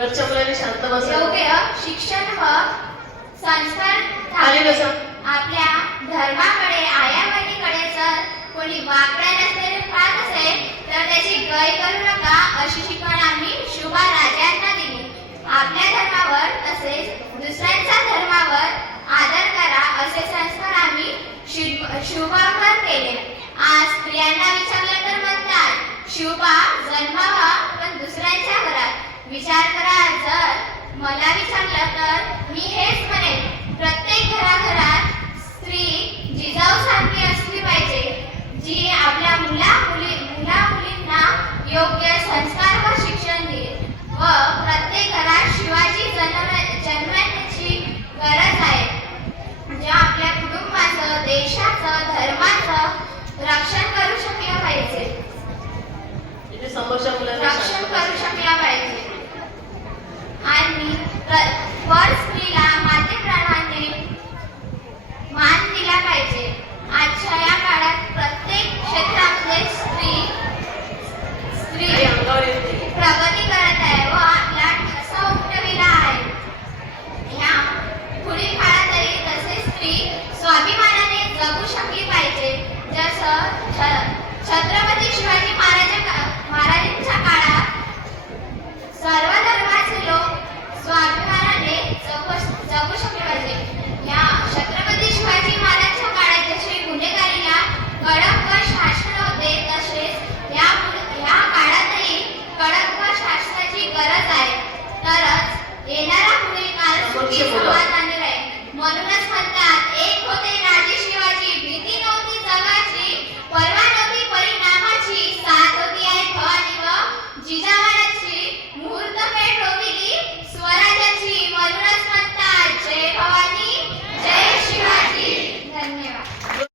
वरच्या मुलांनी शांत बसा. योग्य शिक्षण व संस्कार. बसा आपल्या धर्माकडे आया बहिणीकडे जर कोणी वाकड्या रस्त्याने पाहत असेल तर त्याची गय करू नका अशी शिकवण आम्ही शुभा राजांना दिली. आपल्या धर्मावर तसेच दुसऱ्यांच्या धर्मावर आदर करा असे संस्कार आम्ही शुभ- शुभावर केले. आज स्त्रियांना विचारलं तर म्हणतात शुभा जन्मावा पण दुसऱ्यांच्या घरात विचार करा जर मला विचारलं तर मी हेच म्हणेन प्रत्येक घराघरात स्त्री जिजाऊ सारखी असली पाहिजे जी आपल्या मुला मुली मुला मुलींना योग्य संस्कार ছায়া